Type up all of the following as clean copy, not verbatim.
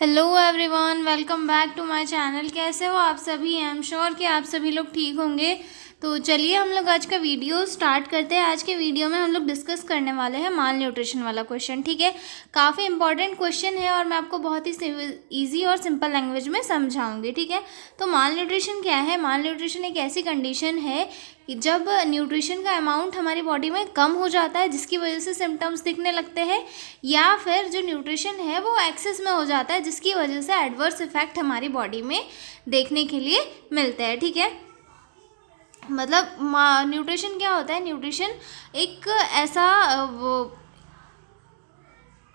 Hello everyone, welcome back to my channel. कैसे हो आप सभी? आई एम श्योर कि आप सभी लोग ठीक होंगे। तो चलिए हम लोग आज का वीडियो स्टार्ट करते हैं। आज के वीडियो में हम लोग डिस्कस करने वाले हैं माल न्यूट्रिशन वाला क्वेश्चन। ठीक है, काफ़ी इंपॉर्टेंट क्वेश्चन है और मैं आपको बहुत ही ईजी और सिंपल लैंग्वेज में समझाऊंगी। ठीक है, तो माल न्यूट्रिशन क्या है? माल न्यूट्रिशन एक ऐसी कंडीशन है कि जब न्यूट्रिशन का अमाउंट हमारी बॉडी में कम हो जाता है, जिसकी वजह से सिम्टम्स दिखने लगते हैं, या फिर जो न्यूट्रिशन है वो एक्सेस में हो जाता है, जिसकी वजह से एडवर्स इफेक्ट हमारी बॉडी में देखने के लिए मिलते हैं। ठीक है, मतलब न्यूट्रिशन क्या होता है? न्यूट्रिशन एक ऐसा वो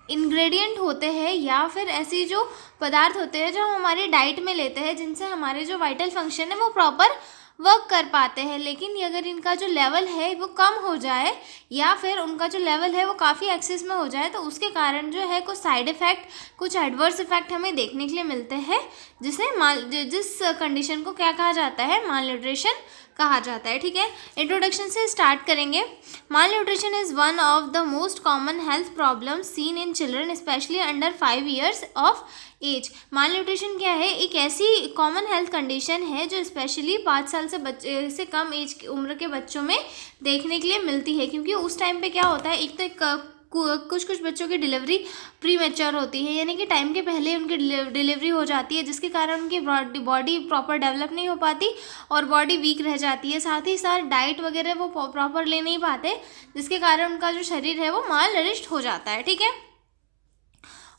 इंग्रेडिएंट होते हैं या फिर ऐसी जो पदार्थ होते हैं जो हम हमारी डाइट में लेते हैं, जिनसे हमारे जो वाइटल फंक्शन है वो प्रॉपर वर्क कर पाते हैं। लेकिन अगर इनका जो लेवल है वो कम हो जाए या फिर उनका जो लेवल है वो काफ़ी एक्सेस में हो जाए, तो उसके कारण जो है कुछ साइड इफ़ेक्ट, कुछ एडवर्स इफेक्ट हमें देखने के लिए मिलते हैं, जिस कंडीशन को क्या कहा जाता है? माल न्यूट्रिशन कहा जाता है। ठीक है, इंट्रोडक्शन से स्टार्ट करेंगे। Malnutrition is one of the most common health problem seen in children specially under 5 years of age. Malnutrition क्या है? एक ऐसी कॉमन हेल्थ कंडीशन है जो स्पेशली 5 साल से कम एज की उम्र के बच्चों में देखने के लिए मिलती है, क्योंकि उस टाइम पे क्या होता है, एक तो कुछ बच्चों की डिलीवरी प्री मैच्योर होती है, यानी कि टाइम के पहले उनकी डिलीवरी हो जाती है, जिसके कारण उनकी बॉडी प्रॉपर डेवलप नहीं हो पाती और बॉडी वीक रह जाती है। साथ ही साथ डाइट वगैरह वो प्रॉपर ले नहीं पाते, जिसके कारण उनका जो शरीर है वो माल नरिश्ड हो जाता है। ठीक है,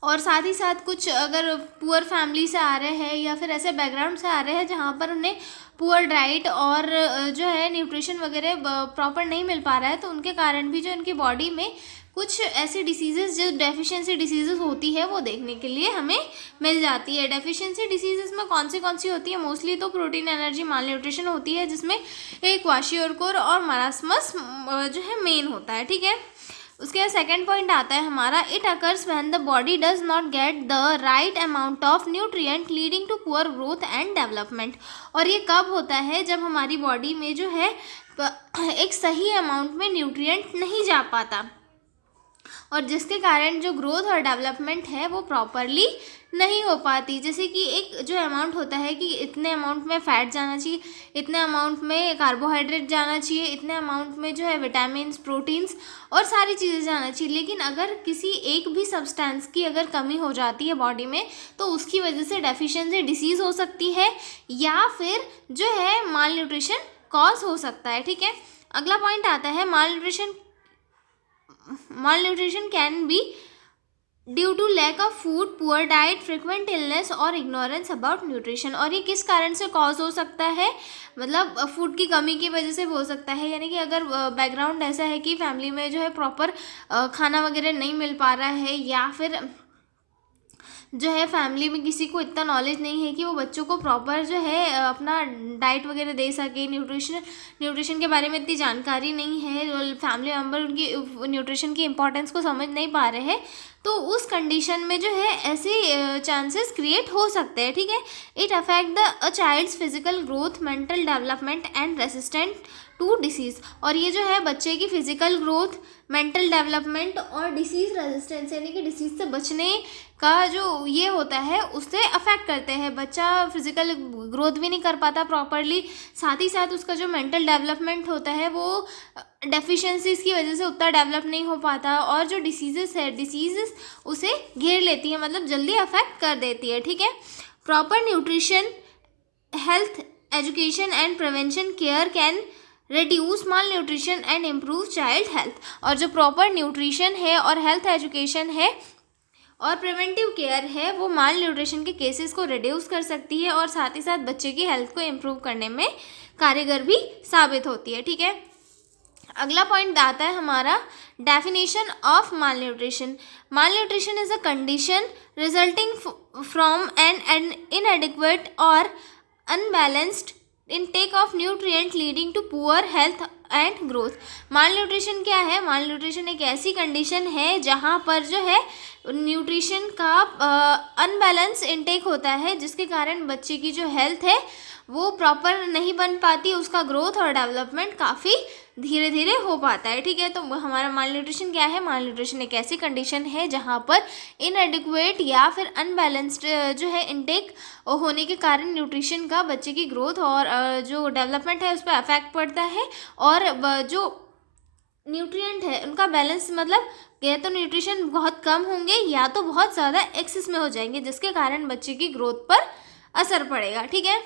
और साथ ही साथ कुछ अगर पुअर फैमिली से आ रहे हैं या फिर ऐसे बैकग्राउंड से आ रहे हैं जहाँ पर उन्हें पुअर डाइट और जो है न्यूट्रिशन वगैरह प्रॉपर नहीं मिल पा रहा है, तो उनके कारण भी जो उनकी बॉडी में कुछ ऐसी डिसीजेस, जो डेफिशिएंसी डिसीजेस होती है, वो देखने के लिए हमें मिल जाती है। डेफिशिएंसी डिसीजेस में कौन सी होती है? मोस्टली तो प्रोटीन एनर्जी माल न्यूट्रिशन होती है, जिसमें एक क्वाशियोरकोर और मरासमस जो है मेन होता है। ठीक है, उसके बाद सेकेंड पॉइंट आता है हमारा, it occurs when the body does not get the right amount of nutrient leading to poor growth and development. और ये कब होता है? जब हमारी बॉडी में जो है एक सही अमाउंट में न्यूट्रिएंट नहीं जा पाता, और जिसके कारण जो ग्रोथ और डेवलपमेंट है वो प्रॉपरली नहीं हो पाती। जैसे कि एक जो अमाउंट होता है कि इतने अमाउंट में फ़ैट जाना चाहिए, इतने अमाउंट में कार्बोहाइड्रेट जाना चाहिए, इतने अमाउंट में जो है विटामिन्स, प्रोटीन्स और सारी चीज़ें जाना चाहिए, लेकिन अगर किसी एक भी सब्सटेंस की अगर कमी हो जाती है बॉडी में, तो उसकी वजह से डेफिशिएंसी डिसीज़ हो सकती है या फिर जो है माल न्यूट्रिशन कॉज हो सकता है। ठीक है, अगला पॉइंट आता है, malnutrition can be due to lack of food, poor diet, frequent illness और इग्नोरेंस अबाउट न्यूट्रिशन। और ये किस कारण से कॉज हो सकता है? मतलब फूड की कमी की वजह से हो सकता है, यानी कि अगर बैकग्राउंड ऐसा है कि फैमिली में जो है प्रॉपर खाना वगैरह नहीं मिल पा रहा है, या फिर जो है फैमिली में किसी को इतना नॉलेज नहीं है कि वो बच्चों को प्रॉपर जो है अपना डाइट वगैरह दे सके, न्यूट्रिशन के बारे में इतनी जानकारी नहीं है, फैमिली मेम्बर उनकी न्यूट्रिशन की इंपॉर्टेंस को समझ नहीं पा रहे हैं, तो उस कंडीशन में जो है ऐसे चांसेस क्रिएट हो सकते हैं। ठीक है, it affect the child's physical growth, mental development and resistant to disease. और ये जो है बच्चे की फिजिकल ग्रोथ, मेंटल डेवलपमेंट और डिसीज़ रेजिस्टेंस, यानी कि डिसीज़ से बचने का जो ये होता है उससे अफेक्ट करते हैं। बच्चा फिजिकल ग्रोथ भी नहीं कर पाता प्रॉपरली, साथ ही साथ उसका जो मेंटल डेवलपमेंट होता है वो डेफिशिएंसीज की वजह से उतना डेवलप नहीं हो पाता, और जो डिसीजेस उसे घेर लेती है, मतलब जल्दी अफेक्ट कर देती है। ठीक है, proper nutrition, health education and prevention care can reduce mall nutrition and improve child health. और जो प्रॉपर न्यूट्रिशन है और हेल्थ एजुकेशन है और प्रिवेंटिव केयर है, वो माल न्यूट्रिशन के केसेस को रिड्यूस कर सकती है और साथ ही साथ बच्चे की हेल्थ को इम्प्रूव करने में कारगर भी साबित होती है। ठीक है, अगला पॉइंट आता है हमारा, definition of malnutrition. Malnutrition is a condition resulting from an inadequate or unbalanced intake of nutrient leading to poor health and growth. Malnutrition क्या है? माल न्यूट्रिशन एक ऐसी कंडीशन है जहाँ पर जो है न्यूट्रिशन का अनबैलेंस इनटेक होता है, जिसके कारण बच्चे की जो हेल्थ है वो प्रॉपर नहीं बन पाती, उसका ग्रोथ और डेवलपमेंट काफ़ी धीरे धीरे हो पाता है। ठीक है, तो हमारा माल न्यूट्रिशन क्या है? माल न्यूट्रिशन एक ऐसी कंडीशन है जहाँ पर इनएडिक्वेट या फिर अनबैलेंस्ड जो है इनटेक होने के कारण न्यूट्रिशन का बच्चे की ग्रोथ और जो डेवलपमेंट है उस पर अफेक्ट पड़ता है, और जो न्यूट्रिएंट है उनका बैलेंस, मतलब या तो न्यूट्रिशन बहुत कम होंगे या तो बहुत ज़्यादा एक्सेस में हो जाएंगे, जिसके कारण बच्चे की ग्रोथ पर असर पड़ेगा। ठीक है,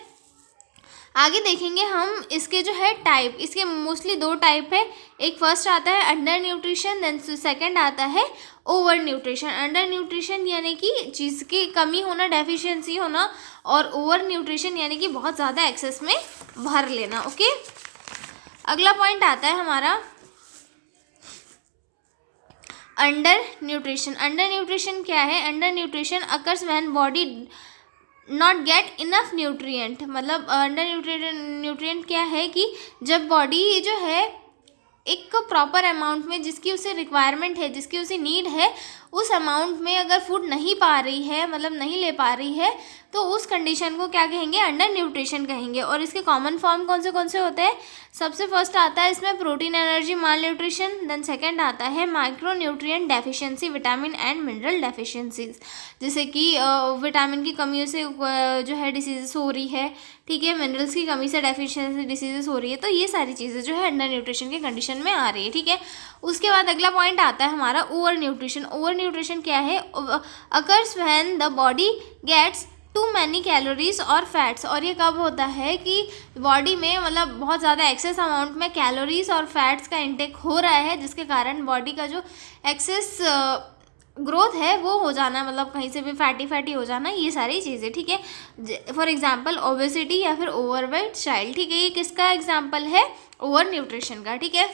आगे देखेंगे हम इसके जो है टाइप। इसके मोस्टली 2 टाइप है। एक फर्स्ट आता है अंडर न्यूट्रिशन, देन सेकंड आता है ओवर न्यूट्रिशन। अंडर न्यूट्रिशन यानी कि चीज़ की कमी होना, डेफिशिएंसी होना, और ओवर न्यूट्रिशन यानी कि बहुत ज़्यादा एक्सेस में भर लेना। ओके, अगला पॉइंट आता है हमारा अंडर न्यूट्रिशन। अंडर न्यूट्रिशन क्या है? Under nutrition occurs when body not get enough nutrient. मतलब अंडर न्यूट्रिएंट क्या है कि जब बॉडी जो है एक प्रॉपर अमाउंट में, जिसकी उसे रिक्वायरमेंट है, जिसकी उसे नीड है, उस अमाउंट में अगर फूड नहीं पा रही है, मतलब नहीं ले पा रही है, तो उस कंडीशन को क्या कहेंगे? अंडर न्यूट्रिशन कहेंगे। और इसके कॉमन फॉर्म कौन से होते हैं? सबसे फर्स्ट आता है इसमें प्रोटीन एनर्जी माल न्यूट्रिशन, देन सेकंड आता है micro nutrient deficiency, vitamin and mineral deficiencies, जैसे कि विटामिन की कमियों से जो है डिसीजेस हो रही है। ठीक है, मिनरल्स की कमी से डेफिशिएंसी डिसीजेस हो रही है। तो ये सारी चीज़ें जो है अंडर न्यूट्रिशन की कंडीशन में आ रही है। ठीक है, उसके बाद अगला पॉइंट आता है हमारा ओवर न्यूट्रिशन। ओवर न्यूट्रिशन क्या है? Occurs when the body gets too many calories और फैट्स। और ये कब होता है कि बॉडी में मतलब बहुत ज़्यादा एक्सेस अमाउंट में कैलोरीज और फैट्स का इंटेक हो रहा है, जिसके कारण बॉडी का जो एक्सेस ग्रोथ है वो हो जाना, मतलब कहीं से भी फैटी हो जाना, ये सारी चीज़ें। ठीक है, फॉर एग्जांपल ओबेसिटी या फिर ओवरवेट चाइल्ड। ठीक है, ये किसका एग्जांपल है? ओवर न्यूट्रिशन का। ठीक है,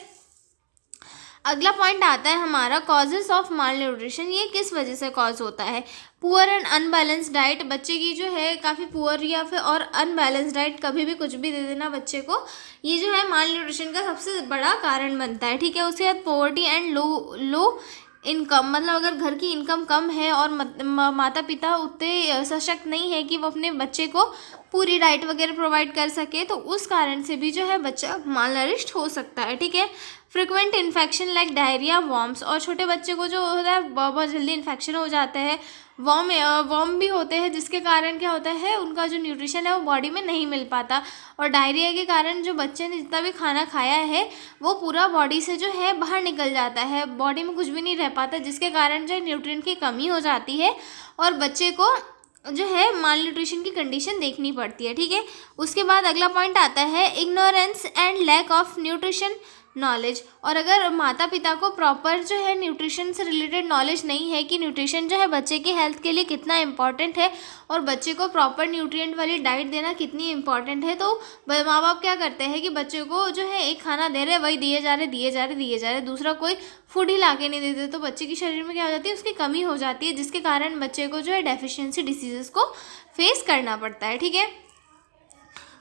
अगला पॉइंट आता है हमारा कॉजेज ऑफ माल न्यूट्रिशन। ये किस वजह से कॉज होता है? Poor and unbalance diet. बच्चे की जो है काफ़ी पुअर या फिर और अनबैलेंस डाइट, कभी भी कुछ भी दे देना बच्चे को, ये जो है माल न्यूट्रिशन का सबसे बड़ा कारण बनता है। ठीक है, उसके बाद पॉवर्टी एंड लो इनकम। मतलब अगर घर की इनकम कम है और माता पिता उतने सशक्त नहीं है कि वो अपने बच्चे को पूरी डाइट वगैरह प्रोवाइड कर सके, तो उस कारण से भी जो है बच्चा मालनरिश्ड हो सकता है। ठीक है, frequent infection like diarrhoea, worms. और छोटे बच्चे को जो होता है बहुत जल्दी इन्फेक्शन हो जाता है, वॉर्म भी होते हैं, जिसके कारण क्या होता है उनका जो न्यूट्रिशन है वो बॉडी में नहीं मिल पाता, और डायरिया के कारण जो बच्चे ने जितना भी खाना खाया है वो पूरा बॉडी से जो है बाहर निकल जाता है, बॉडी में कुछ भी नहीं रह पाता, जिसके कारण जो न्यूट्रिएंट की कमी हो जाती है और बच्चे को जो है माल न्यूट्रिशन की कंडीशन देखनी पड़ती है। ठीक है, उसके बाद अगला पॉइंट आता है ignorance and lack of nutrition knowledge. और अगर माता पिता को प्रॉपर जो है न्यूट्रिशन से रिलेटेड नॉलेज नहीं है कि न्यूट्रिशन जो है बच्चे की हेल्थ के लिए कितना इंपॉर्टेंट है और बच्चे को प्रॉपर न्यूट्रिएंट वाली डाइट देना कितनी इंपॉर्टेंट है, तो माँ बाप क्या करते हैं कि बच्चे को जो है एक खाना दे रहे, वही दिए जा रहे, दूसरा कोई फूड ही ला के नहीं देते, तो बच्चे के शरीर में क्या हो जाती है, उसकी कमी हो जाती है, जिसके कारण बच्चे को जो है डेफिशिएंसी डिसीजेस को फेस करना पड़ता है। ठीक है,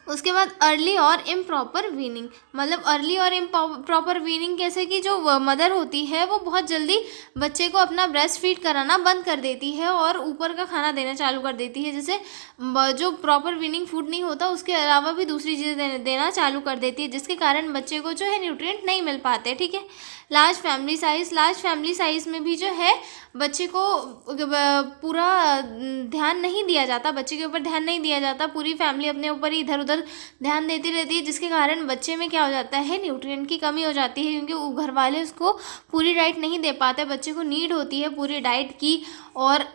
उसके बाद अर्ली और इम्प्रॉपर वीनिंग। मतलब अर्ली और इम्प्रॉपर वीनिंग कैसे कि जो मदर होती है वो बहुत जल्दी बच्चे को अपना ब्रेस्ट फीड कराना बंद कर देती है और ऊपर का खाना देना चालू कर देती है, जैसे जो प्रॉपर वीनिंग फूड नहीं होता उसके अलावा भी दूसरी चीज़ें देना चालू कर देती है, जिसके कारण बच्चे को जो है न्यूट्रिएंट नहीं मिल पाते। ठीक है, लार्ज फैमिली साइज़ में भी जो है बच्चे को पूरा ध्यान नहीं दिया जाता, बच्चे के ऊपर ध्यान नहीं दिया जाता, पूरी फैमिली अपने ऊपर ही इधर उधर ध्यान देती रहती है, जिसके कारण बच्चे में क्या हो जाता है, न्यूट्रिएंट की कमी हो जाती है, क्योंकि वो घर वाले उसको पूरी डाइट नहीं दे पाते। बच्चे को नीड होती है पूरी डाइट की और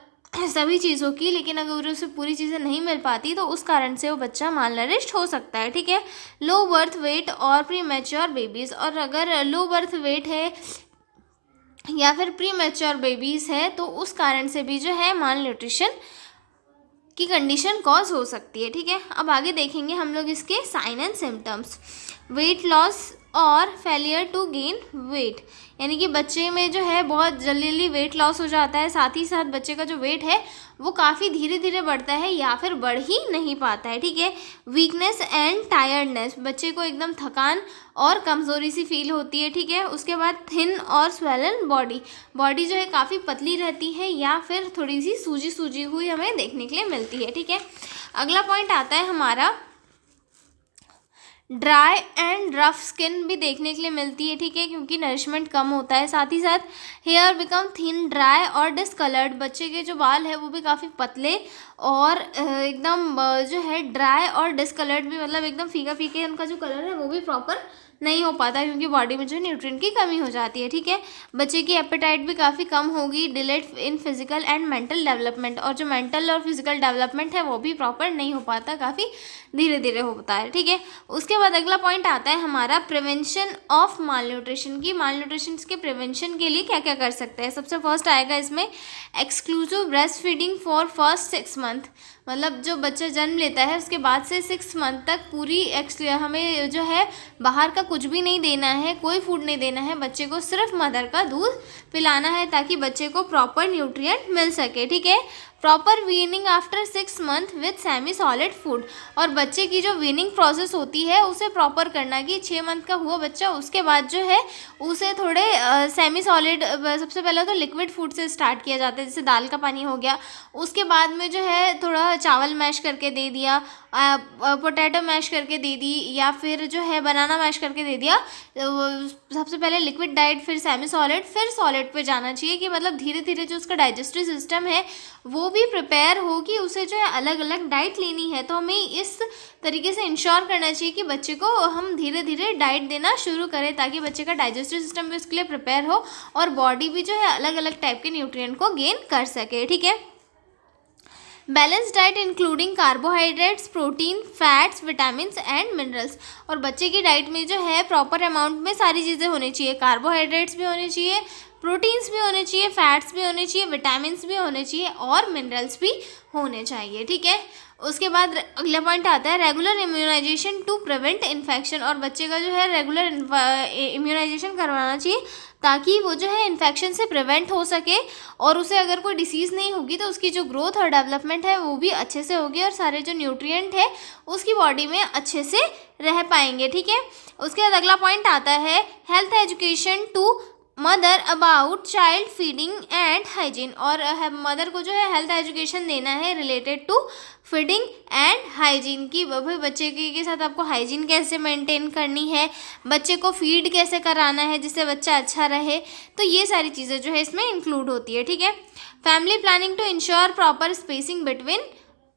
सभी चीज़ों की, लेकिन अगर उसे पूरी चीज़ें नहीं मिल पाती तो उस कारण से वो बच्चा मालनरिश्ड हो सकता है। ठीक है, लो बर्थ वेट और प्री मैच्योर बेबीज़। और अगर लो बर्थ वेट है या फिर प्री मैच्योर बेबीज़ है तो उस कारण से भी जो है माल न्यूट्रिशन की कंडीशन कॉज हो सकती है। ठीक है, अब आगे देखेंगे हम लोग इसके sign and symptoms. Weight loss और फेलियर टू गेन वेट, यानी कि बच्चे में जो है बहुत जल्दी वेट लॉस हो जाता है, साथ ही साथ बच्चे का जो वेट है वो काफ़ी धीरे धीरे बढ़ता है या फिर बढ़ ही नहीं पाता है, ठीक है। वीकनेस एंड टायर्डनेस, बच्चे को एकदम थकान और कमज़ोरी सी फील होती है, ठीक है। उसके बाद थिन और स्वेलन बॉडी, बॉडी जो है काफ़ी पतली रहती है या फिर थोड़ी सी सूजी सूजी हुई हमें देखने के लिए मिलती है, ठीक है। अगला पॉइंट आता है हमारा ड्राई एंड रफ स्किन भी देखने के लिए मिलती है, ठीक है, क्योंकि नरिशमेंट कम होता है। साथ ही साथ हेयर बिकम थिन, ड्राई और डिसकलर्ड, बच्चे के जो बाल है वो भी काफ़ी पतले और एकदम जो है ड्राई और डिसकलर्ड भी, मतलब एकदम फीका फीके उनका जो कलर है वो भी प्रॉपर नहीं हो पाता क्योंकि बॉडी में जो न्यूट्रिएंट की कमी हो जाती है, ठीक है। बच्चे की एपेटाइट भी काफ़ी कम होगी, delayed in physical and mental development, और जो मेंटल और फिजिकल डेवलपमेंट है वो भी प्रॉपर नहीं हो पाता, काफ़ी धीरे धीरे होता है, ठीक है। उसके बाद अगला पॉइंट आता है हमारा प्रिवेंशन ऑफ माल न्यूट्रिशन की, माल न्यूट्रिशन के प्रिवेंशन के लिए क्या क्या कर सकते हैं। सबसे फर्स्ट आएगा इसमें exclusive breast feeding for first 6 month, मतलब जो बच्चा जन्म लेता है उसके बाद से 6 मंथ तक पूरी हमें जो है बाहर का कुछ भी नहीं देना है, कोई फूड नहीं देना है, बच्चे को सिर्फ मदर का दूध पिलाना है ताकि बच्चे को प्रॉपर न्यूट्रिएंट मिल सके, ठीक है। Proper weaning after 6 month with semi solid food, और बच्चे की जो वीनिंग प्रोसेस होती है उसे प्रॉपर करना कि 6 मंथ का हुआ बच्चा उसके बाद जो है उसे थोड़े सेमी सॉलिड, सबसे पहले तो लिक्विड फूड से स्टार्ट किया जाता है, जैसे दाल का पानी हो गया, उसके बाद में जो है थोड़ा चावल मैश करके दे दिया, पोटैटो मैश करके दे दी, या फिर जो है बनाना मैश करके दे दिया। सबसे पहले लिक्विड डाइट, फिर सेमी सॉलिड, फिर सॉलिड पे जाना चाहिए कि मतलब धीरे धीरे जो उसका डाइजेस्टिव सिस्टम है वो भी प्रिपेयर हो कि उसे जो है अलग अलग डाइट लेनी है। तो हमें इस तरीके से इंश्योर करना चाहिए कि बच्चे को हम धीरे धीरे डाइट देना शुरू करें ताकि बच्चे का डाइजेस्टिव सिस्टम भी उसके लिए प्रिपेयर हो और बॉडी भी जो है अलग अलग टाइप के न्यूट्रिएंट को गेन कर सके, ठीक है। Balance diet including carbohydrates, protein, fats, vitamin and minerals, और बच्चे की डाइट में जो है प्रॉपर अमाउंट में सारी चीज़ें होनी चाहिए, कार्बोहाइड्रेट्स भी होने चाहिए, प्रोटीन्स भी होने चाहिए, फैट्स भी होने चाहिए, विटामिन्स भी होने चाहिए और मिनरल्स भी होने चाहिए, ठीक है। उसके बाद अगला पॉइंट आता है regular immunization to prevent infection, और बच्चे का जो है रेगुलर इम्यूनाइजेशन करवाना चाहिए ताकि वो जो है इन्फेक्शन से प्रिवेंट हो सके और उसे अगर कोई डिसीज़ नहीं होगी तो उसकी जो ग्रोथ और डेवलपमेंट है वो भी अच्छे से होगी और सारे जो न्यूट्रिएंट है उसकी बॉडी में अच्छे से रह पाएंगे, ठीक है। उसके बाद अगला पॉइंट आता है health education to mother about child feeding and hygiene, और मदर को जो है हेल्थ एजुकेशन देना है related to feeding and hygiene की, भाई बच्चे के साथ आपको हाइजीन कैसे मेंटेन करनी है, बच्चे को फीड कैसे कराना है जिससे बच्चा अच्छा रहे, तो ये सारी चीज़ें जो है इसमें इंक्लूड होती है, ठीक है। Family planning to ensure proper spacing between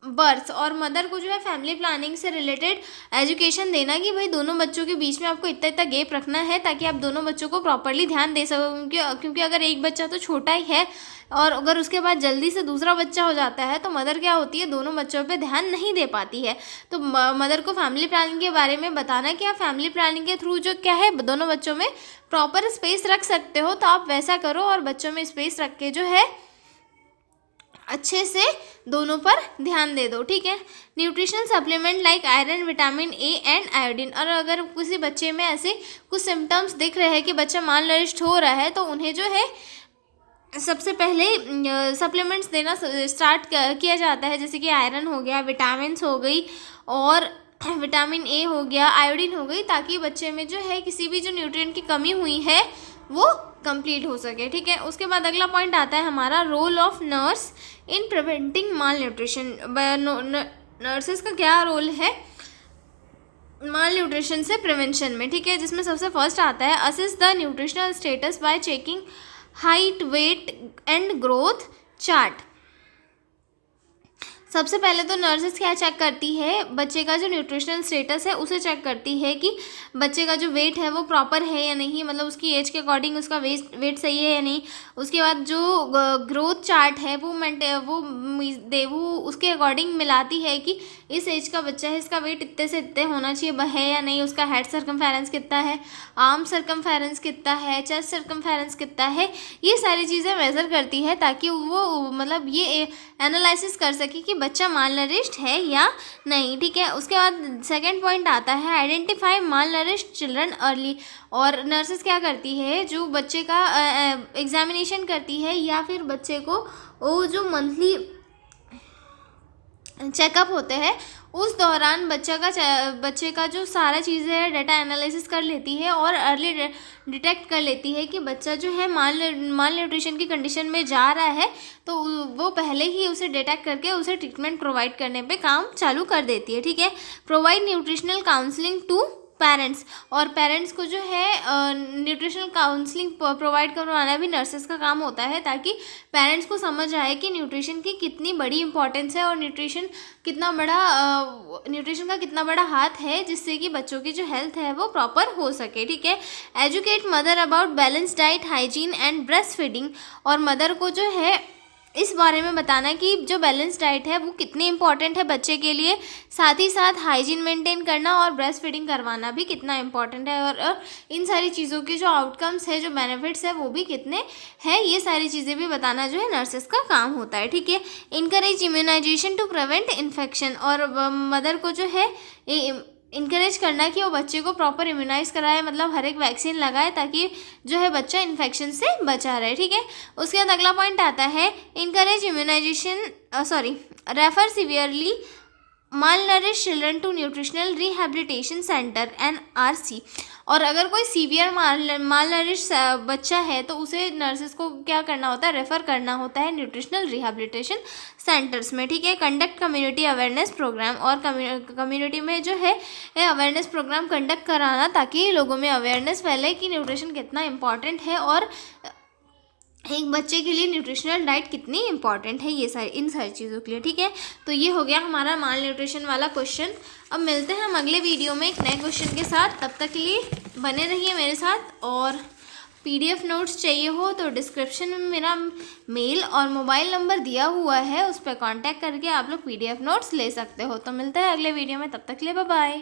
birth, और मदर को जो है फैमिली प्लानिंग से रिलेटेड एजुकेशन देना कि भाई दोनों बच्चों के बीच में आपको इतना इतना गैप रखना है ताकि आप दोनों बच्चों को प्रॉपरली ध्यान दे सको, क्योंकि अगर एक बच्चा तो छोटा ही है और अगर उसके बाद जल्दी से दूसरा बच्चा हो जाता है तो मदर क्या होती है दोनों बच्चों पे ध्यान नहीं दे पाती है। तो मदर को फैमिली प्लानिंग के बारे में बताना कि आप फैमिली प्लानिंग के थ्रू जो क्या है दोनों बच्चों में प्रॉपर स्पेस रख सकते हो तो आप वैसा करो और बच्चों में स्पेस रख के जो है अच्छे से दोनों पर ध्यान दे दो, ठीक है। Nutritional supplement like iron, vitamin A and iodine, और अगर किसी बच्चे में ऐसे कुछ सिम्टम्स दिख रहे हैं कि बच्चा माल नरिश्ड हो रहा है तो उन्हें जो है सबसे पहले सप्लीमेंट्स देना स्टार्ट किया जाता है, जैसे कि आयरन हो गया, विटामिन्स हो गई और विटामिन ए हो गया, आयोडीन हो गई, ताकि बच्चे में जो है किसी भी जो न्यूट्रिएंट की कमी हुई है वो कंप्लीट हो सके, ठीक है। उसके बाद अगला पॉइंट आता है हमारा role of nurse in preventing malnutrition. Nurses का क्या रोल है माल न्यूट्रिशन से प्रिवेंशन में, ठीक है, जिसमें सबसे फर्स्ट आता है assess the nutritional status by checking height, weight and growth chart. सबसे पहले तो नर्सेस क्या चेक करती है बच्चे का जो न्यूट्रिशनल स्टेटस है उसे चेक करती है कि बच्चे का जो वेट है वो प्रॉपर है या नहीं, मतलब उसकी एज के अकॉर्डिंग उसका वेट सही है या नहीं। उसके बाद जो ग्रोथ चार्ट है वो उसके अकॉर्डिंग मिलाती है कि इस एज का बच्चा है, इसका वेट इतने से इतने होना चाहिए है या नहीं, उसका हेड सर्कमफेरेंस कितना है, आर्म सर्कमफेरेंस कितना है, चेस्ट सर्कमफेरेंस कितना है, ये सारी चीज़ें मेज़र करती है ताकि वो मतलब ये एनालिसिस कर सके कि बच्चा मालनरिश्ड है या नहीं, ठीक है। उसके बाद सेकंड पॉइंट आता है आइडेंटिफाई मालनरिश्ड चिल्ड्रन अर्ली। और नर्सेस क्या करती है, जो बच्चे का एग्जामिनेशन करती है या फिर बच्चे को वो जो मंथली चेकअप होते हैं उस दौरान बच्चे का जो सारा चीज़ें है डाटा एनालिसिस कर लेती है और अर्ली डिटेक्ट कर लेती है कि बच्चा जो है माल न्यूट्रिशन की कंडीशन में जा रहा है, तो वो पहले ही उसे डिटेक्ट करके उसे ट्रीटमेंट प्रोवाइड करने पे काम चालू कर देती है, ठीक है। Provide nutritional counselling to parents. और पेरेंट्स को जो है न्यूट्रिशनल काउंसलिंग प्रोवाइड करवाना भी नर्सेस का काम होता है, ताकि पेरेंट्स को समझ आए कि न्यूट्रिशन की कितनी बड़ी इंपॉर्टेंस है और न्यूट्रिशन का कितना बड़ा हाथ है, जिससे कि बच्चों की जो हेल्थ है वो प्रॉपर हो सके, ठीक है। Educate mother about balance diet, hygiene and breast feeding. और मदर को जो है इस बारे में बताना कि जो बैलेंस डाइट है वो कितनी इंपॉर्टेंट है बच्चे के लिए, साथ ही साथ हाइजीन मेंटेन करना और ब्रेस्ट फीडिंग करवाना भी कितना इंपॉर्टेंट है, और इन सारी चीज़ों के जो आउटकम्स है, जो बेनिफिट्स है वो भी कितने हैं, ये सारी चीज़ें भी बताना जो है नर्सेस का काम होता है, ठीक है। Encourage immunization to prevent infection. और मदर को जो है इनकरेज करना कि वो बच्चे को प्रॉपर इम्यूनाइज़ कराए, मतलब हर एक वैक्सीन लगाए, ताकि जो है बच्चा इन्फेक्शन से बचा रहे, ठीक है। उसके बाद अगला पॉइंट आता है encourage immunisation refer severely malnourished children to nutritional rehabilitation centre NRC। और अगर कोई सीवियर मालनरिश बच्चा है तो उसे नर्सेस को क्या करना होता है, रेफ़र करना होता है न्यूट्रिशनल रिहेबिलिटेशन सेंटर्स में, ठीक है। Conduct community awareness programme. और कम्युनिटी में जो है अवेयरनेस प्रोग्राम कंडक्ट कराना, ताकि लोगों में अवेयरनेस फैले कि न्यूट्रिशन कितना इंपॉर्टेंट है और एक बच्चे के लिए न्यूट्रिशनल डाइट कितनी इंपॉर्टेंट है, ये इन सारी चीज़ों के लिए, ठीक है। तो ये हो गया हमारा माल न्यूट्रिशन वाला क्वेश्चन। अब मिलते हैं हम अगले वीडियो में एक नए क्वेश्चन के साथ, तब तक के लिए बने रहिए मेरे साथ। और PDF नोट्स चाहिए हो तो डिस्क्रिप्शन में मेरा मेल और मोबाइल नंबर दिया हुआ है, उस पर कॉन्टैक्ट करके आप लोग PDF नोट्स ले सकते हो। तो मिलते हैं अगले वीडियो में, तब तक के लिए बाय बाय।